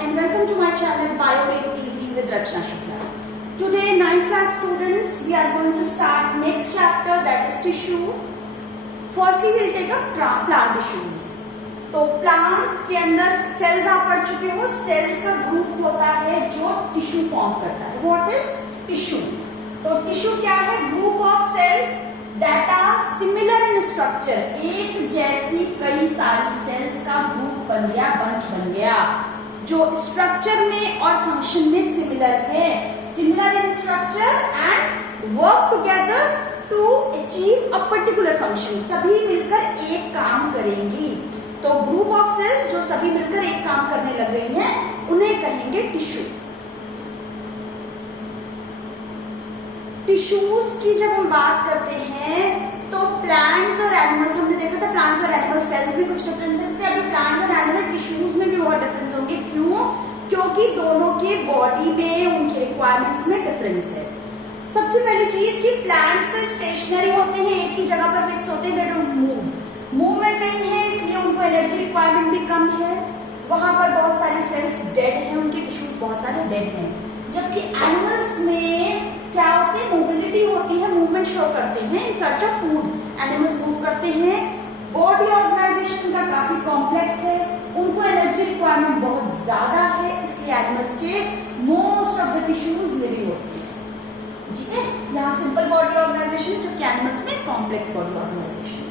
and welcome to my channel Bio Made Easy with Rachna Shukla. Today 9th class students, we are going to start next chapter, that is tissue. Firstly we will take up plant tissues. तो plant के अंदर sales आप पढ़ चुके हो. Sales का group होता है जो टिश्यू फॉर्म करता है. What is tissue? तो टिश्यू क्या है? Group of cells that are similar in structure. एक जैसी कई सारी सेल्स का ग्रुप बन गया, बंच बन गया, जो स्ट्रक्चर में और फंक्शन में सिमिलर है. Similar in structure and work together to achieve a particular function. सभी मिलकर एक काम करेंगी. तो ग्रुप ऑफ सेल्स जो सभी मिलकर एक काम करने लग रही हैं, उन्हें कहेंगे टिश्यू. टिश्यूज की जब हम बात करते हैं तो प्लांट्स और एनिमल्स, हमने देखा था प्लांट्स और एनिमल सेल्स में कुछ डिफरेंसेस थे. अभी प्लांट्स और एनिमल टिश्यूज में भी बहुत डिफरेंस होंगे. क्यों? क्योंकि दोनों के बॉडी में उनके रिक्वायरमेंट्स में डिफरेंस है. सबसे पहली चीज कि प्लांट्स तो स्टेशनरी होते हैं, एक ही जगह पर फिक्स होते हैं, दे डोंट मूव. मूवमेंट नहीं है, इसलिए उनको एनर्जी रिक्वायरमेंट भी कम है. वहां पर बहुत सारे सेल्स डेड हैं, उनके टिश्यूज बहुत सारे डेड हैं. जबकि एनिमल्स में क्या होते हैं? मोबिलिटी होती है, मूवमेंट शो करते हैं in search of food. Animals move करते हैं. बॉडी ऑर्गेनाइजेशन का काफी कॉम्प्लेक्स है, उनको एनर्जी रिक्वायरमेंट बहुत ज्यादा है, इसलिए एनिमल्स के most of the tissues living होते हैं. ठीक है, यहाँ सिंपल बॉडी ऑर्गेनाइजेशन, जबकि एनिमल्स में कॉम्प्लेक्स बॉडी ऑर्गेनाइजेशन.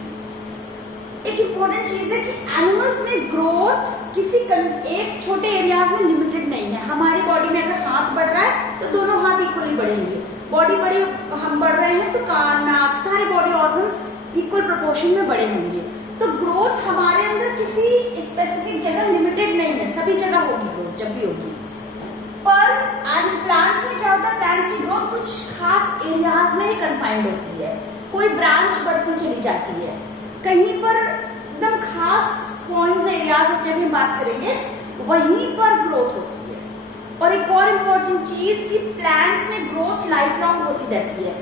एक इंपॉर्टेंट चीज है कि एनिमल्स में ग्रोथ किसी एक छोटे एरियाज में लिमिटेड नहीं है. हमारी बॉडी में अगर हाथ बढ़ रहा है तो दोनों हाथ इक्वली बढ़ेंगे. बॉडी बड़ी, हम बढ़ रहे हैं तो कान, नाक, सारे बॉडी ऑर्गन्स इक्वल प्रोपोर्शन में बड़े होंगे. तो ग्रोथ हमारे अंदर किसी स्पेसिफिक जगह लिमिटेड नहीं है, सभी जगह होगी ग्रोथ जब भी होगी. पर प्लांट्स में क्या होता है? प्लांट्स की ग्रोथ कुछ खास एरियाज में ही कन्फाइंड होती है. कोई ब्रांच बढ़ती चली जाती है, कहीं पर एकदम खास पॉइंट्स एरियाज होते हैं, हम बात करेंगे, वहीं पर ग्रोथ होती है. और एक और इम्पोर्टेंट चीज कि प्लांट्स में ग्रोथ लाइफ लॉन्ग होती रहती है.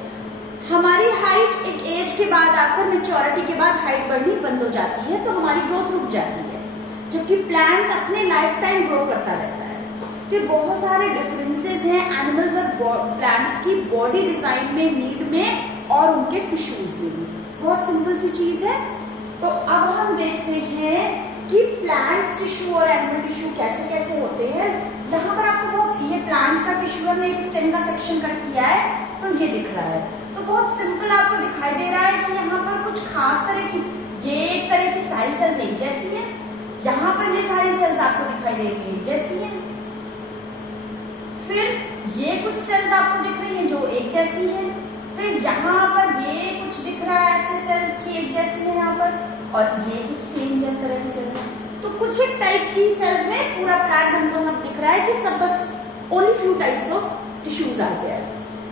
हमारी हाइट एक एज के बाद आकर, मैच्योरिटी के बाद हाइट बढ़नी बंद हो जाती है, तो हमारी ग्रोथ रुक जाती है. जबकि प्लांट्स अपने लाइफ टाइम ग्रो करता रहता है. कि बहुत सारे डिफरेंसेस हैं एनिमल्स और प्लांट्स की बॉडी डिजाइन में, नीड में और उनके टिश्यूज में भी. बहुत सिंपल सी चीज है. तो अब हम देखते हैं कि प्लांट्स टिश्यू और एनिमल टिश्यू कैसे कैसे होते हैं. यहाँ पर आपको बहुत, ये प्लांट का टिश्यू है, एक स्टेम का सेक्शन कट किया है तो ये दिख रहा है. तो बहुत सिंपल आपको दिखाई दे रहा है कि यहाँ पर कुछ खास तरह की, ये एक तरह की सारी सेल्स एक जैसी है. यहाँ पर ये सारी सेल्स आपको दिखाई दे रही है एक जैसी है. फिर ये कुछ सेल्स आपको दिख रही हैं जो एक जैसी है. फिर यहाँ पर ये कुछ दिख रहा है ऐसे सेल्स की एक जैसी है यहाँ पर, और ये कुछ सेम तरह की सेल्स है. तो कुछ एक टाइप की सेल्स में पूरा प्लांट हमको सब दिख रहा है कि सब बस only few types of tissues आते हैं.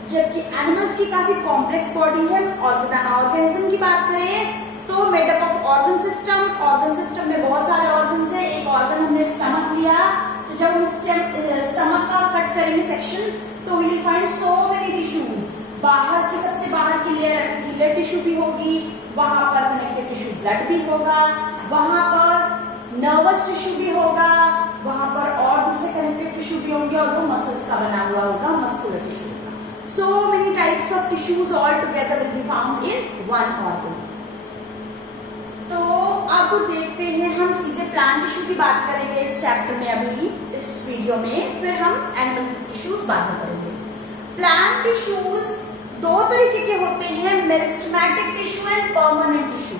जबकि एनिमल्स की काफी कॉम्प्लेक्स बॉडी है. ऑर्गेनिज्म की बात करें तो made up of organ system. Organ system में बहुत सारे ऑर्गन्स है. एक ऑर्गन हमने स्टमक लिया, तो जब हम स्टमक का कट करेंगे सेक्शन तो we will find so many tissues. बाहर की, सबसे बाहर की लेयर एपिथेलियल टिश्यू भी होगी, वहां पर कनेक्टिव टिश्यू ब्लड भी होगा, वहां पर नर्वस टिश्यू भी होगा, वहां पर और दूसरे कनेक्टिव टिश्यू भी होंगे, और वो मसल्स का बना हुआ होगा, मस्कुलर टिश्यू होगा. So many types of tissues all together will be found in one organ. तो अब देखते हैं, हम सीधे प्लांट टिश्यू की बात करेंगे इस चैप्टर में, अभी इस वीडियो में. फिर हम एनिमल टिश्यूज बाद में करेंगे. प्लांट टिश्यूज दो तरीके के होते हैं, meristematic tissue and permanent tissue.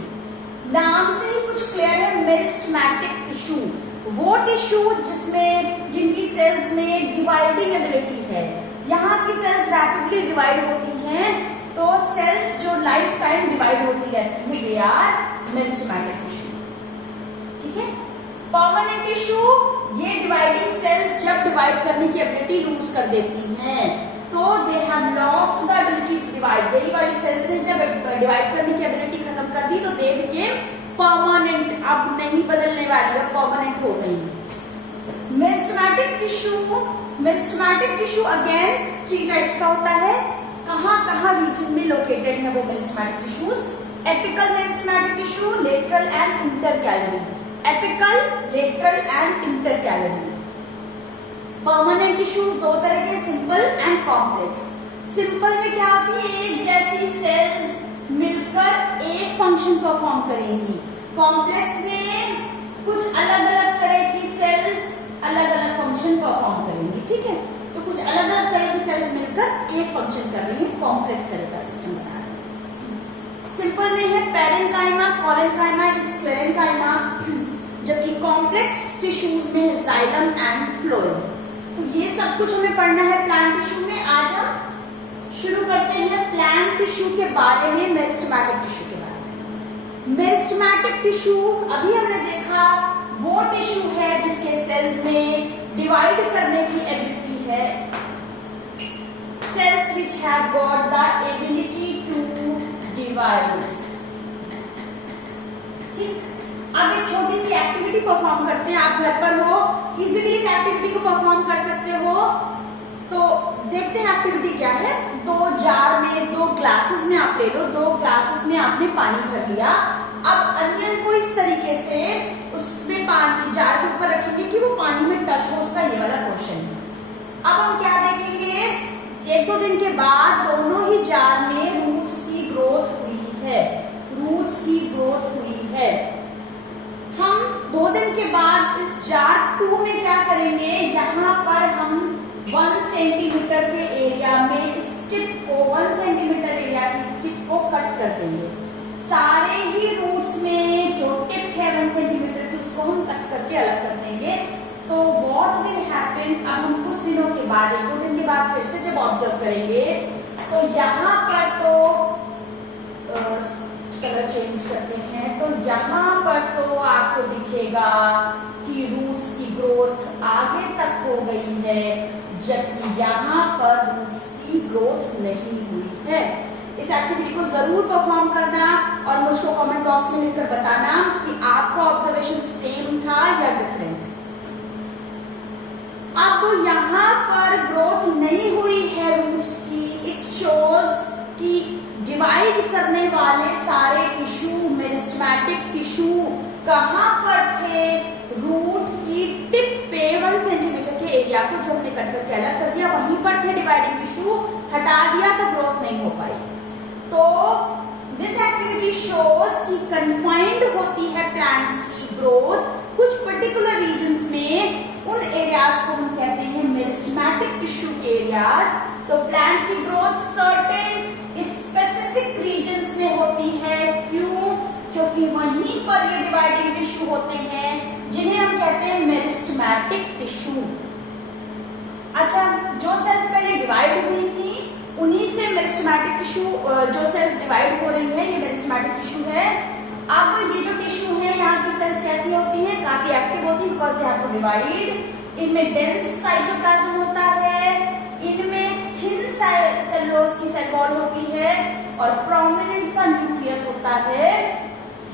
नाम से ही कुछ क्लियर है. मेरिस्टेमेटिक टिश्यू वो टिश्यू जिसमें, जिनकी सेल्स में डिवाइडिंग एबिलिटी है. यहाँ की सेल्स रैपिडली डिवाइड होती हैं, तो सेल्स जो लाइफ टाइम डिवाइड होती रहती है, दे आर मेरिस्टेमेटिक टिश्यू. ठीक है. परमानेंट टिश्यू, ये डिवाइडिंग सेल्स जब डिवाइड करने की एबिलिटी लूज कर देती हैं, तो they have lost the ability to divide. यही वाली सेल्स ने जब डिवाइड करने की एबिलिटी खत्म कर दी तो दे बिकेम परमानेंट. अब नहीं बदलने वाली, अब परमानेंट हो गई. मेरिस्टेमेटिक टिश्यू अगेन 3 टाइप्स का होता है. कहाँ रीजन में लोकेटेड है वो meristematic tissues? Apical meristematic tissue, lateral and intercalary. Apical, lateral and intercalary. Permanent tissues दो तरह के, सिंपल एंड कॉम्प्लेक्स। सिंपल में क्या होती है, एक जैसी सेल्स मिलकर एक फंक्शन परफॉर्म करेंगी। कॉम्प्लेक्स में कुछ अलग अलग तरह की सेल्स अलग अलग फंक्शन परफॉर्म करेंगी, ठीक है। तो कुछ अलग अलग तरह की सेल्स मिलकर एक फंक्शन कर रही है, कॉम्प्लेक्स तरह का सिस्टम बना रही है। सिंपल में है पैरेन्काइमा, कोलेन्काइमा, स्क्लेरेन्काइमा, जबकि कॉम्प्लेक्स टिश्यूज में है जाइलम एंड फ्लोएम। तो ये सब कुछ हमें पढ़ना है प्लांट टिश्यू में। आज हम शुरू करते हैं प्लांट टिश्यू के बारे में, मेरिस्टेमेटिक टिश्यू के बारे में। मेरिस्टेमेटिक टिश्यू अभी हमने देखा वो टिश्यू है जिसके सेल्स में डिवाइड करने की एबिलिटी है, cells which have got the ability to divide, ठीक। अब एक छोटी सी एक्टिविटी परफॉर्म करते हैं, आप घर पर हो इजीली इस एक्टिविटी को परफॉर्म कर सकते हो। तो देखते हैं एक्टिविटी क्या है। दो जार में, दो ग्लासेस में आप ले लो, दो ग्लासेस में आपने पानी भर लिया। अब अनियन को इस तरीके से उसमें पानी जार के ऊपर रखेंगे कि वो पानी में टच हो, उसका ये वाला क्वेश्चन है। अब हम क्या देखेंगे, एक दो दिन के बाद दोनों ही जार में रूट्स की ग्रोथ हुई है, रूट्स की ग्रोथ हुई है। हम 2 दिन के बाद इस जार 2 में क्या करेंगे, यहाँ पर हम 1 सेंटीमीटर के एरिया में इस टिप को, 1 सेंटीमीटर एरिया की इस टिप को कट कर देंगे। सारे ही रूट्स में जो टिप है 1 सेंटीमीटर की, उसको हम कट करके अलग कर देंगे। तो व्हाट विल हैपन, अब हम कुछ दिनों के बाद, 1-2 दिन के बाद फिर से जब ऑब्जर्व करेंगे तो यहाँ पर तो कलर चेंज करते हैं, तो यहाँ पर तो आपको दिखेगा कि रूट्स की ग्रोथ आगे तक हो गई है, जबकि यहाँ पर रूट्स की ग्रोथ नहीं हुई है। इस एक्टिविटी को जरूर परफॉर्म करना और मुझको कमेंट बॉक्स में लिखकर बताना कि आपका ऑब्जर्वेशन सेम था या डिफरेंट। अब यहाँ पर ग्रोथ नहीं हुई है रूट्स की, इट शोज कि डिवाइड करने वाले सारे टिश्यू, मेरिस्टेमेटिक टिश्यू कहाँ पर थे, रूट की टिप पे 1 सेंटीमीटर के एरिया को जो हमने कट करके अलग कर दिया वहीं पर थे डिवाइडिंग टिश्यू, हटा दिया तो ग्रोथ नहीं हो पाई। तो दिस एक्टिविटी शोज कि कन्फाइंड होती है प्लांट्स की ग्रोथ कुछ पर्टिकुलर रीजन्स में, उन एरियाज को हम कहते हैं मेरिस्टेमेटिक टिश्यू के एरियाज। तो प्लांट की ग्रोथ सर्टेन स्पेसिफिक रीजन्स में होती है, क्यों, क्योंकि वहीं पर ये डिवाइडिंग टिश्यू होते हैं जिन्हें हम कहते हैं मेरिस्टेमेटिक टिश्यू। अच्छा, जो सेल्स पहले डिवाइड हुई थी उन्हीं से मेरिस्टेमेटिक टिश्यू, जो सेल्स डिवाइड हो रही है ये मेरिस्टेमेटिक टिश्यू है। अब ये जो टिश्यू है, यहाँ की सेल्स कैसी होती है, काफी एक्टिव होती है because they have to divide. इनमें डेंस साइटोप्लाज्म होता है, इनमें थिन सेलुलोज की सेल वॉल होती है और प्रोमिनेंट सा न्यूक्लियस होता है।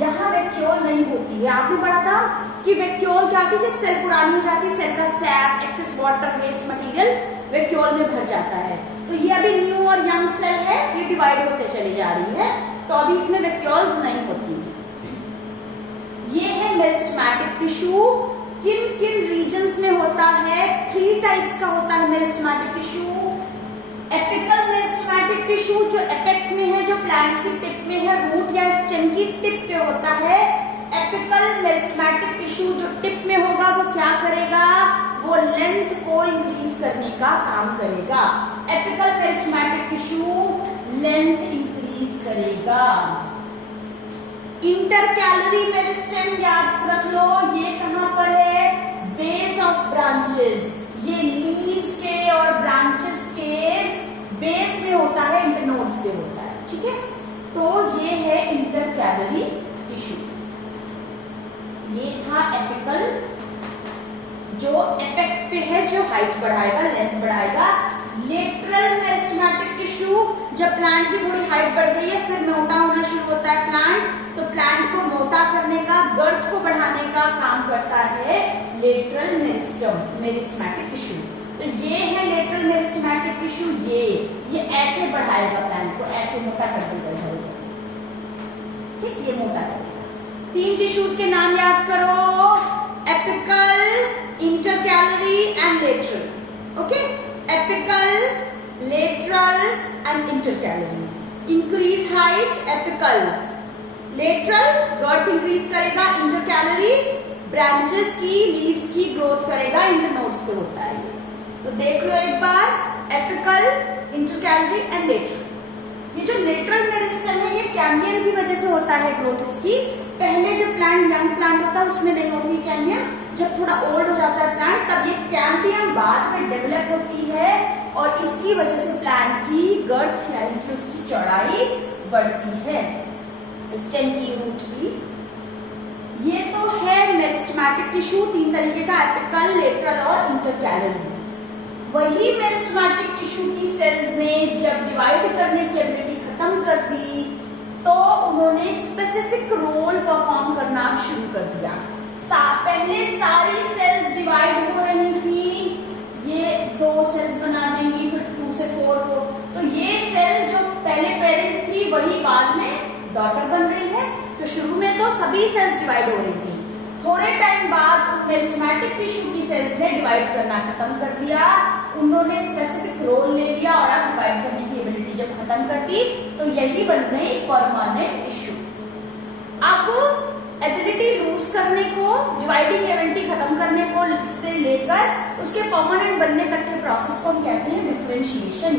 यहाँ वैक्यूल नहीं होती है। आपने पढ़ा था कि वैक्यूल क्या थी, जब सेल पुरानी हो जाती है सेल का sap, excess water, waste material vacuole में भर जाता है। तो ये अभी न्यू और यंग सेल है, ये डिवाइड होते चली जा रही है, तो अभी इसमें वैक्यूल्स नहीं होती है। ये है मेरिस्टेमेटिक टिश्यू। किन किन रीजन्स में होता है, 3 टाइप्स का होता है meristematic tissue. Apical meristematic tissue जो एपेक्स में है, जो प्लांट्स की टिप में है, रूट या स्टेम की टिप पे होता है। एपिकल मेरिस्टेमेटिक टिश्यू जो टिप में होगा वो क्या करेगा, वो लेंथ को इंक्रीज करने का काम करेगा। Apical meristematic tissue length increase करेगा। इंटरकैलरी मेरिस्टेम याद रख लो, ये कहां पर है, बेस ऑफ ब्रांचेस। ये लीव्स के और ब्रांचेस के बेस में होता है, इंटरनोड्स पे होता है, ठीक है। तो ये है इंटरकैलरी टिश्यू। ये था एपिकल जो एपेक्स पे है, जो हाइट बढ़ाएगा, लेंथ बढ़ाएगा। लेटरल मेरिस्टेमेटिक टिश्यू, जब प्लांट की थोड़ी हाइट बढ़ गई है, फिर मोटा होना शुरू होता है प्लांट, तो प्लांट को मोटा करने का, गर्थ को बढ़ाने का काम करता है लेटरल मेरिस्टेमेटिक टिश्यू। तो ये है लेटरल मेरिस्टेमेटिक टिश्यू। ये ऐसे बढ़ाएगा प्लांट को, ऐसे मोटा कर देगा, ठीक, ये मोटा करेगा। 3 टिश्यूज के नाम याद करो, apical, intercalary and lateral. Okay, apical, lateral and intercalary. Increase height apical, lateral girth increase करेगा, इंटरकैलरी ब्रांचेस की, लीव्स की ग्रोथ करेगा, इंटरनोड्स पे होता है ये। तो देख लो एक बार, एपिकल, इंटरकैलरी एंड लेटरल। ये जो लेटरल मेरिस्टेम है ये कैम्बियम की वजह से होता है ग्रोथ इसकी। पहले जब प्लांट यंग प्लांट होता है उसमें नहीं होती कैम्बियम, जब थोड़ा ओल्ड हो जाता है प्लांट तब ये कैम्बियम बाद में डेवलप होती है और इसकी वजह से प्लांट की गर्थ यानी कि उसकी चौड़ाई बढ़ती है, स्टेम की, रूट की। ये तो है मेरिस्टेमेटिक टिश्यू, तीन तरीके का, एपिकल, लेटरल और इंटरकैलरी। वही मेरिस्टेमेटिक टिश्यू की सेल्स ने जब डिवाइड करने की एबिलिटी खत्म कर दी तो उन्होंने स्पेसिफिक रोल परफॉर्म करना शुरू कर दिया। पहले सारी सेल्स डिवाइड हो रही थी, ये 2 सेल्स बना देंगी, फिर 2 से 4, तो ये सेल जो पहले पेरेंट थी वही बाद में डॉटर बन रही है। तो शुरू में तो सभी सेल्स डिवाइड हो रही थी, थोड़े टाइम बाद मेरिस्टेमेटिक टिश्यू की सेल्स ने डिवाइड करना खत्म कर दिया, उन्होंने स्पेसिफिक रोल ले लिया और अब डिवाइड करने की एबिलिटी जब खत्म कर दी तो यही बन गई परमानेंट टिश्यू। अब एबिलिटी लूज करने को, डिवाइडिंग एबिलिटी खत्म करने को से लेकर उसके परमानेंट बनने तक के प्रोसेस को हम कहते हैं डिफरेंशिएशन।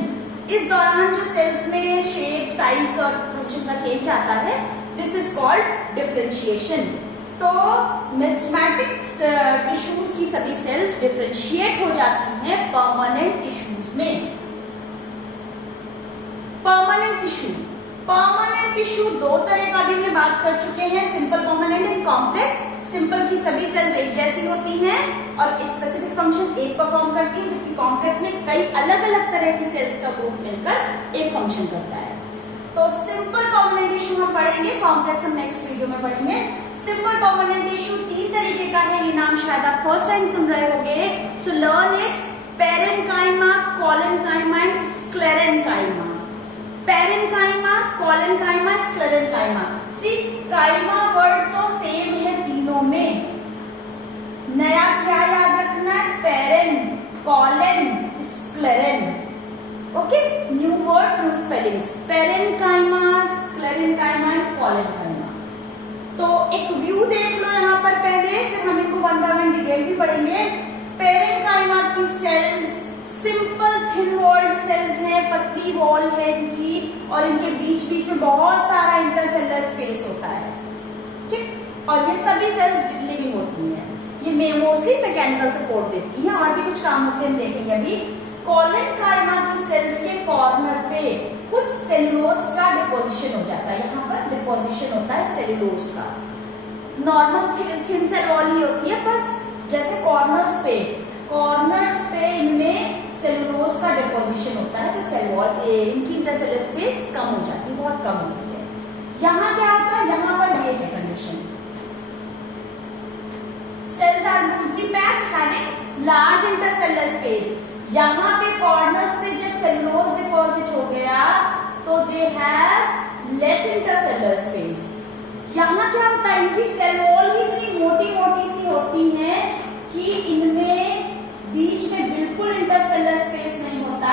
इस दौरान जो सेल्स में शेप, साइज और फंक्शन का चेंज आता है, दिस इज कॉल्ड डिफरेंशिएशन। तो मेरिस्टेमेटिक टिश्यूज की सभी सेल्स डिफरेंशिएट हो जाती हैं परमानेंट टिश्यूज में। परमानेंट टिश्यू 2 तरह का भी हमने बात कर चुके हैं, simple, permanent and complex. Simple की सभी सेल्स एक जैसी होती हैं और स्पेसिफिक फंक्शन एक परफॉर्म करती है, जबकि कॉम्प्लेक्स में कई अलग अलग तरह की सेल्स का ग्रुप मिलकर एक फंक्शन करता है। तो सिंपल परमानेंट टिश्यू हम पढ़ेंगे, कॉम्प्लेक्स हम नेक्स्ट वीडियो में पढ़ेंगे। सिंपल परमानेंट टिश्यू 3 तरीके का है, ये नाम शायद आप फर्स्ट टाइम सुन रहे होंगे, so learn it, parenchyma, collenchyma and sclerenchyma. Parenchyma, collenchyma, sclerenchyma. See, chyma word तो सेम है तीनों में, नया क्या याद रखना है, paren, collen, scleren. Okay, new word, new spellings, parenchyma, sclerenchyma and collenchyma. तो एक व्यू देख लो यहाँ पर पहले, फिर हम इनको 1 बाय 1 डिटेल भी पढ़ेंगे। पेरेन्काइमा की cells simple thin walled cells हैं, पतली वॉल है इनकी और इनके बीच बीच में बहुत सारा इंटरसेलुलर स्पेस होता है, ठीक। और ये सभी सेल्स लिविंग होती हैं, ये मोस्टली मैकेनिकल सपोर्ट देती हैं और भी कुछ काम होते हैं हम देखेंगे अभी। कोलेन्काइमा की सेल्स के कॉर्नर पे कुछ सेलुलोज का डिपोजिशन हो जाता है, यहाँ पर डिपोजिशन होता है सेलुलोज का। नॉर्मल थिन सेल वॉल ही होती है, बस जैसे कॉर्नर्स पे इनमें सेलुलोज का डिपोजिशन होता है, तो सेल वॉल इनकी इंटरसेलुलर स्पेस कम हो जाती है, बहुत कम होती है। यहाँ क्या होता है, यहाँ पर ये है condition, cells are loosely packed having large intercellular space. यहाँ पे कॉर्नर्स पे जब सेलुलोज डिपॉजिट हो गया तो they have less intercellular space. यहाँ क्या होता है, इनकी सेल वॉल ही इतनी मोटी मोटी सी होती है कि इनमें बीच में बिल्कुल इंटरसेलुलर स्पेस नहीं होता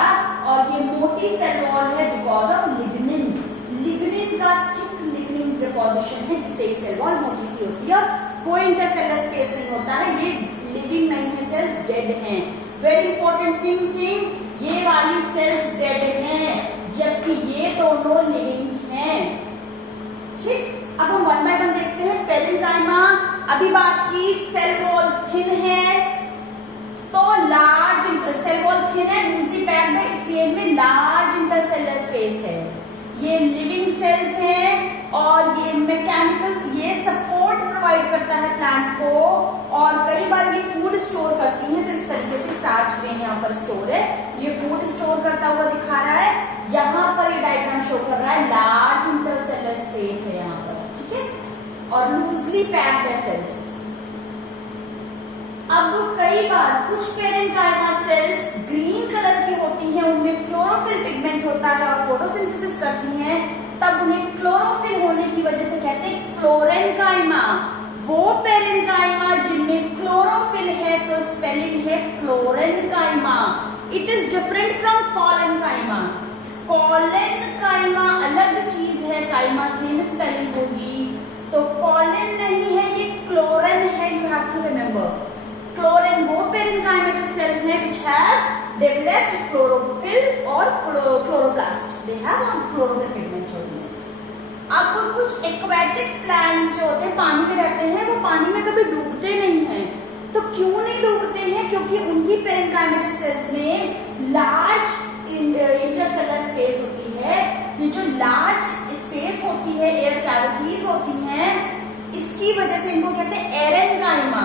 और ये मोटी सेल वॉल है बिकॉज ऑफ लिग्निन। लिग्निन का थिक लिग्निन डिपोजिशन है जिससे ये सेल वॉल मोटी सी होती है और कोई इंटरसेलुलर स्पेस नहीं होता है, ये लिविंग नहीं है, सेल्स डेड हैं। वेरी इंपॉर्टेंट थिंग, ये वाली सेल्स डेड हैं जबकि ये दोनों लिविंग हैं, ठीक। अब हम 1 बाय 1 देखते हैं। पेरेन्काइमा, अभी बात की, सेल वॉल थिन है तो लार्ज सेल वॉल थिन है, लूजली पैक्ड है, इसलिए इनमें लार्ज इंटरसेलुलर स्पेस है। ये लिविंग सेल्स हैं और ये मैकेनिकल, ये सपोर्ट प्रोवाइड करता है प्लांट को और कई बार ये फूड स्टोर करती हैं। तो इस तरीके से स्टार्च ग्रेन यहाँ पर स्टोर है, ये फूड स्टोर करता हुआ दिखा रहा है। यहाँ पर ये डायग्राम शो कर रहा है लार्ज इंटरसेलुलर स्पेस है यहाँ पर, ठीक है, और लूजली पैक्ड है सेल्स। अब कई बार कुछ पेरेन्काइमा सेल्स ग्रीन कलर की होती हैं, उनमें क्लोरोफिल पिगमेंट होता है और फोटोसिंथेसिस करती हैं, तब उन्हें क्लोरोफिल होने की वजह से कहते हैं क्लोरेन्काइमा। वो पेरेन्काइमा जिनमें क्लोरोफिल है तो जो स्पेलिंग है chlorenchyma, it is different from collenchyma. Collenchyma अलग चीज है, काइमा सेम स्पेलिंग होगी, तो कॉलेन नहीं है, ये क्लोरेन है। यू हैव टू रिमेंबर क्लोरेन वो पेरेन्काइमेटस सेल्स हैं which have developed chlorophyll और chloroplast, they have chlorophyll pigment होती है। अब कुछ एक्वेटिक प्लांट्स जो होते हैं पानी में रहते हैं, वो पानी में कभी डूबते नहीं हैं। तो क्यों नहीं डूबते हैं? क्योंकि उनकी पेरेन्काइमेटस सेल्स में लार्ज इंटरसेलुलर स्पेस होती है। ये जो लार्ज स्पेस होती है, एयर कैविटीज होती हैं, इसकी वजह से इनको कहते हैं एरेनकाइमा।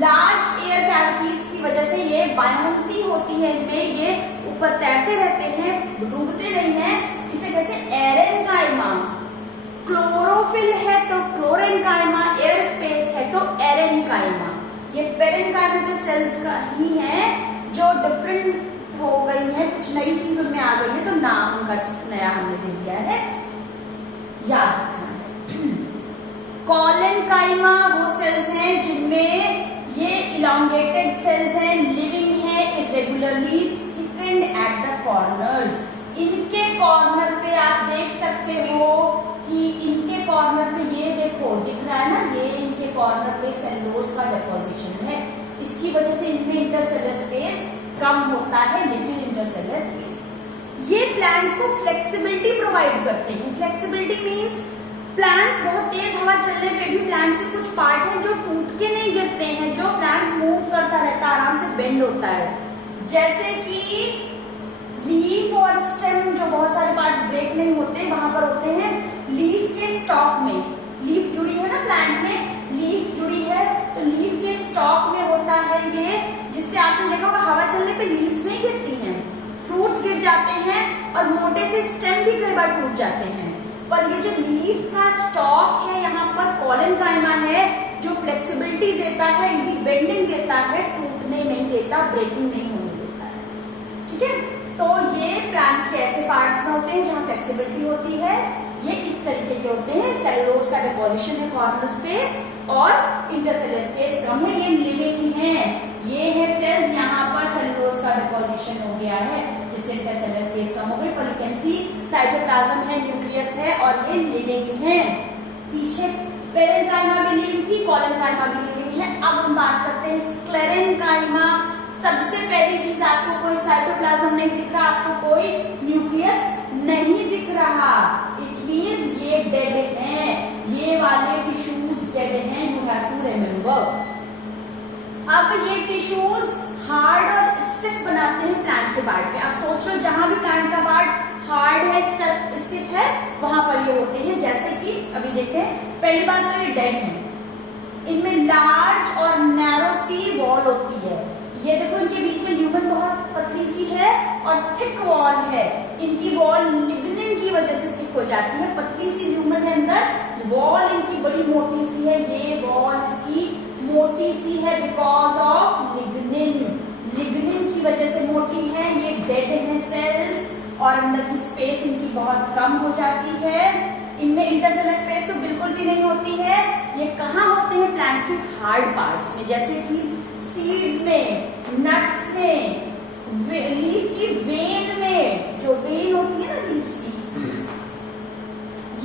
लार्ज एयर कैविटीज की वजह से ये बायोन्सी होती है, इनमें ये ऊपर तैरते रहते हैं, डूबते नहीं हैं, इसे कहते हैं एरेनकाइमा। क्लोरोफिल है तो क्लोरेनकाइमा, एयर स्पेस है तो एरेनकाइमा। ये पेरेन्काइमेटस सेल्स का ही है जो डिफरेंट हो गई है, कुछ नई चीज उनमें आ गई है, तो नाम उनका नया हमने दे दिया है, याद रखना है। कॉलेनकाइमा वो सेल्स हैं जिनमें ये इलॉन्गेटेड सेल्स हैं, लिविंग है, इरेगुलरली थिकन्ड एट द कॉर्नर्स। इनके कॉर्नर पे आप देख सकते हो कि इनके कॉर्नर पे ये देखो दिख रहा है ना, ये इनके कॉर्नर पे सेलुलोज का डिपोजिशन है, इसकी वजह से इनमें इंटरसेलुलर स्पेस कम होता है, लिटिल इंटरसेलुलर स्पेस। ये प्लांट्स को फ्लेक्सिबिलिटी प्रोवाइड करते हैं। फ्लेक्सिबिलिटी मींस प्लांट बहुत तेज हवा चलने पे भी प्लांट्स के कुछ पार्ट हैं जो टूट के नहीं गिरते हैं, जो प्लांट मूव करता रहता है, आराम से बेंड होता है। जैसे कि लीफ और स्टेम, जो बहुत सारे पार्ट्स ब्रेक नहीं होते, वहां पर होते हैं लीफ के स्टॉक में। लीफ जुड़ी है ना प्लांट में, लीफ जुड़ी है तो लीफ के स्टॉक में होता है ये, जिससे आपने देखा होगा हवा चलने पे लीव्स नहीं गिरती हैं, फ्रूट्स गिर जाते हैं और मोटे से स्टेम भी कई बार टूट जाते हैं। पर ये जो लीफ का स्टॉक है यहाँ पर कॉलेनकाइमा है, जो फ्लेक्सिबिलिटी देता है, इजी बेंडिंग देता है, टूटने नहीं देता, ब्रेकिंग नहीं होने देता है। ठीक है, तो ये प्लांट्स के ऐसे पार्ट्स में होते हैं जहाँ फ्लेक्सिबिलिटी होती है। ये इस तरीके के होते हैं, सेलुलोज का डिपोजिशन है कॉर्नर्स पे और इंटरसेलुलर स्पेस कम है, ये लिविंग है। ये है सेल्स, यहाँ पर सेलुलोज का डिपोजिशन हो गया है जिससे इंटरसेलुलर स्पेस कम हो गई। पर यू कैन सी साइटोप्लाज्म है, न्यूक्लियस है और ये लिविंग है। पीछे पेरेन्काइमा भी लिविंग थी, कॉलेनकाइमा भी लिविंग है। अब हम बात करते हैं स्क्लेरेनकाइमा। सबसे पहली चीज, आपको कोई साइटोप्लाज्म नहीं दिख रहा, आपको कोई न्यूक्लियस नहीं दिख रहा, इट मींस ये डेड हैं, ये वाले टिश्यूज डेड हैं, यू हैव टू रिमेंबर। अब ये टिश्यूज हार्ड और स्टिफ बनाते हैं प्लांट के पार्ट पे। आप सोच लो जहां भी प्लांट का पार्ट हार्ड है, स्टिफ है, वहां पर ये होते हैं। जैसे कि अभी देखते हैं, पहली बात तो ये डेड हैं, इनमें लार्ज और नैरो सी वॉल होती है। ये देखो इनके बीच में ल्यूमन बहुत पतली सी है और थिक वॉल है। इनकी वॉल लिग्निन की वजह से थिक हो जाती है, पतली सी ल्यूमन है अंदर, वॉल इनकी बड़ी मोटी सी है। ये वॉल इसकी मोटी सी है बिकॉज ऑफ लिग्निन। लिग्निन की वजह से मोटी है। ये डेड है सेल्स और अंदर की स्पेस इनकी बहुत कम हो जाती है। इनमें इंटरसेलुलर स्पेस तो बिल्कुल भी नहीं होती है। ये कहाँ होते हैं? प्लांट के हार्ड पार्ट्स में, जैसे कि सीड्स में, नट्स में, लीफ की वेन में, जो वेन होती है ना लीव्स की,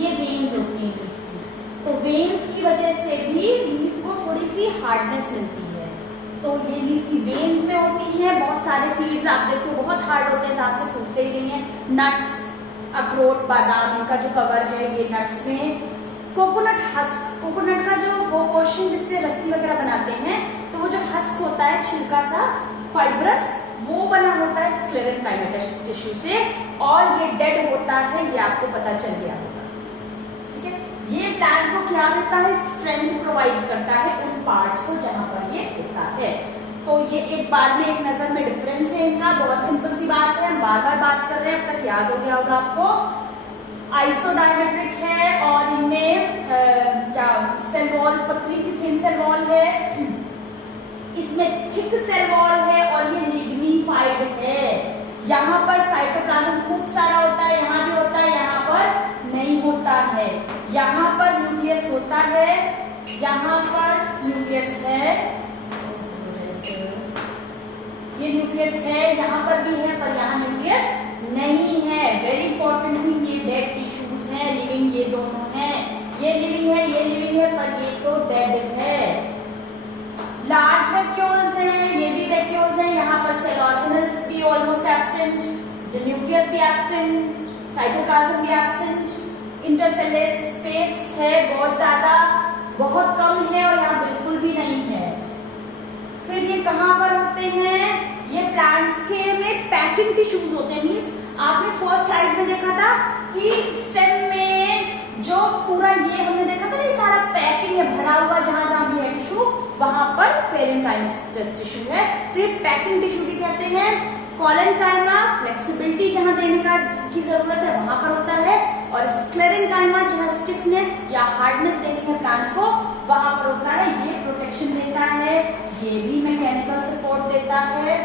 ये वेन्स होती हैं लीफ की, तो वेन्स की वजह से भी लीफ को थोड़ी सी हार्डनेस मिलती है। तो ये लीफ की वेन्स में होती हैं। बहुत सारे सीड्स आप देखते हो बहुत हार्ड होते हैं, दांत से टूटते ही नहीं है। नट्स, अखरोट, बादाम, इनका जो कवर है ये नट्स में। कोकोनट हस्क, कोकोनट का जो वो पोर्शन जिससे रस्सी वगैरह बनाते हैं, तो वो जो हस्क होता है, छिलका सा फाइब्रस, वो बना होता है स्क्लेरेनकाइमेटस टिश्यू से, और ये डेड होता है, ये आपको पता चल गया होगा। ठीक है, ये प्लांट को क्या देता है? स्ट्रेंथ प्रोवाइड करता है उन पार्ट्स को जहां पर ये होता है। तो ये एक बार में एक नजर में डिफरेंस है इनका, बहुत सिंपल सी बात है, हम बार बार बात कर रहे हैं, अब तक याद हो गया होगा आपको। आइसोडायमेट्रिक है और इनमें सेल वॉल पतली सी थिन सेल वॉल है, इसमें थिक सेल वॉल है और ये लिग्निफाइड है। यहाँ पर साइटोप्लाज्म खूब सारा होता है, यहाँ भी होता है, यहाँ पर नहीं होता है। यहाँ पर न्यूक्लियस होता है, यहाँ पर न्यूक्लियस है, न्यूक्लियस है, यहाँ पर भी है, पर यहाँ न्यूक्लियस नहीं है। वेरी इंपॉर्टेंट थिंग, ये डेड टिश्यूज हैं, लिविंग ये दोनों हैं। ये लिविंग है, ये लिविंग है, पर ये तो डेड है। लार्ज वैक्यूल्स हैं, ये भी वैक्यूल्स हैं। यहाँ पर सेल ऑर्गेनल्स भी ऑलमोस्ट एब्सेंट, न्यूक्लियस भी एब्सेंट, साइटोप्लाज्म भी एब्सेंट। इंटरसेलुलर स्पेस है बहुत ज्यादा, बहुत कम है, और यहाँ बिल्कुल भी नहीं है। फिर ये कहाँ पर होते हैं? ये प्लांट्स के में पैकिंग टिश्यूज होते हैं। मींस आपने फर्स्ट स्लाइड में देखा था कि स्टेम में जो पूरा ये हमने देखा था ना, ये सारा पैकिंग है, भरा हुआ, जहां जहां भी है टिश्यू वहां पर पेरेंकाइमस टिश्यू है। तो ये पैकिंग टिश्यू भी कहते हैं। कॉलेनकाइमा फ्लेक्सिबिलिटी जहां देने का जिसकी जरूरत है वहां पर होता है, और स्क्लेरेनकाइमा जहां स्टिफनेस या हार्डनेस देनी है प्लांट को वहां पर होता है। ये प्रोटेक्शन देता है, ये भी मैकेनिकल सपोर्ट देता है।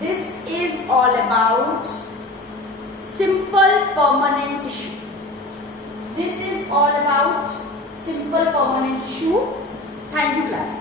This is all about simple permanent tissue. This is all about simple permanent tissue. Thank you, class.